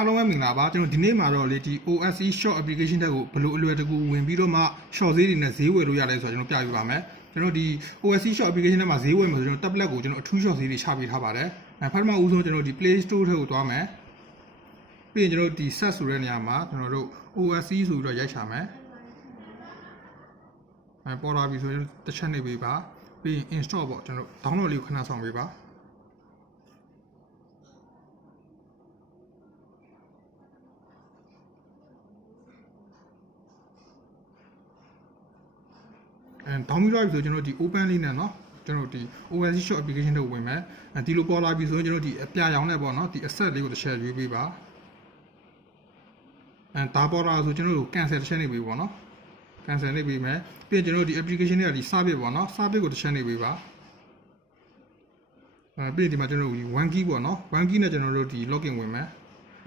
အားလုံးပဲမင်္ဂလာပါကျွန်တော်ဒီနေ့မှာတော့လေဒီ OSE short application တက်ကိုဘယ်လိုအလွယ်တကူဝင်ပြီးတော့မှ short ဈေးတွေနဲ့ဈေးဝယ်လို့ရတယ်ဆိုတော့ကျွန်တော်ပြပြပါမယ်ကျွန်တော်ဒီ OSE short application တက်မှာဈေးဝယ်မှာဆိုကျွန်တော် tablet ကိုကျွန်တော်အထူး short ဈေးတွေချပေးထားပါတယ်ပထမဦးဆုံးကျွန်တော်ဒီ Play Store ထဲကိုသွားမယ်ပြီးရင်ကျွန်တော်ဒီ search ဆိုတဲ့နေရာမှာကျွန်တော်တို့ OSE ဆိုပြီးတော့ရိုက်ချမယ်ပေါ်လာပြီဆိုရင်တစ်ချက်နေပေးပါပြီးရင် install ပေါ့ကျွန်တော် download လေးကိုခဏဆောင်ပေးပါတောင်းပြီးတော့ဆိုကျွန်တော်ဒီ open လေးနဲ့เนาะကျွန်တော်ဒီ OSE short application တွေကိုဝင်မယ်ဒီလိုပေါ်လာပြီဆိုရင်ကျွန်တော်ဒီအပြရောင်းနဲ့ပေါ့เนาะဒီ asset လေးကိုတစ်ချက်ရွေးပေးပါဒါပေါ်လာဆိုကျွန်တော်တို့ cancel တစ်ချက်နေပေးပေါ့เนาะ cancel နေပေးမယ်ပြီးရင်ကျွန်တော်ဒီ application တွေကဒီ service ပေါ့เนาะ service ကိုတစ်ချက်နေပေးပါပြီးရင်ဒီမှာကျွန်တော်တို့ 1 key ပေါ့เนาะ1 key နဲ့ကျွန်တော်တို့ဒီ login ဝင်မယ်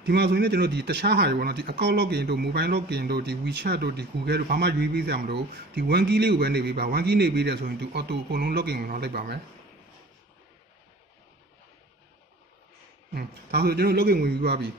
ဒီမှာဆိုရင်ကျွန်တော်ဒီတခြားဟာတွေပေါ့နော်ဒီ account login တို့ mobile login တို့ဒီ WeChat တို့ဒီ Google တို့ဘာမှရွေးပေးစရာမလိုဒီ 1 key လေးကိုပဲနေပေးပါ1 key နေပေးတယ်ဆိုရင်သူ auto အကုန်လုံး login ဝင်တော့လိုက်ပါမယ်ဒါဆိုကျွန်တော် login ဝင်ပြီးသွားပြီ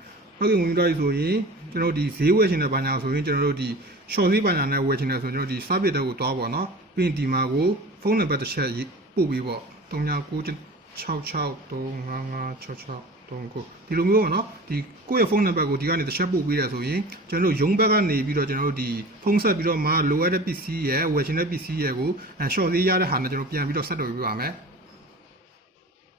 login ဝင်ပြီးသွားပြီဆိုရင်ကျွန်တော်ဒီဈေးဝယ်ချင်တဲ့ဘာညာဆိုရင်ကျွန်တော်တို့ဒီ short ဈေးဘာညာနဲ့ဝယ်ချင်တယ်ဆိုရင်ကျွန်တော်ဒီ service တက်ကိုသွားပါတော့ပြီးရင်ဒီမှာကိုဖုန်းနံပါတ်တစ်ချက်ပို့ပေးပေါ့3996635566ဒီလိုမျိုးပေါ့နော်ဒီကိုယ့်ရဲ့ဖုန်းနံပါတ်ကိုဒီကနေတစ်ချက်ပို့ပေးရဆိုရင်ကျွန်တော်တို့ရုံးဘက်ကနေပြီးတော့ကျွန်တော်တို့ဒီဖုန်းဆက်ပြီးတော့မှလိုအပ်တဲ့ပစ္စည်းရဲ့ဝယ်ချင်တဲ့ပစ္စည်းရဲ့ကိုshort ဈေးရတဲ့ဟာနဲ့ကျွန်တော်ပြန်ပြီးတော့ဆက်တော်ပေးပါမယ်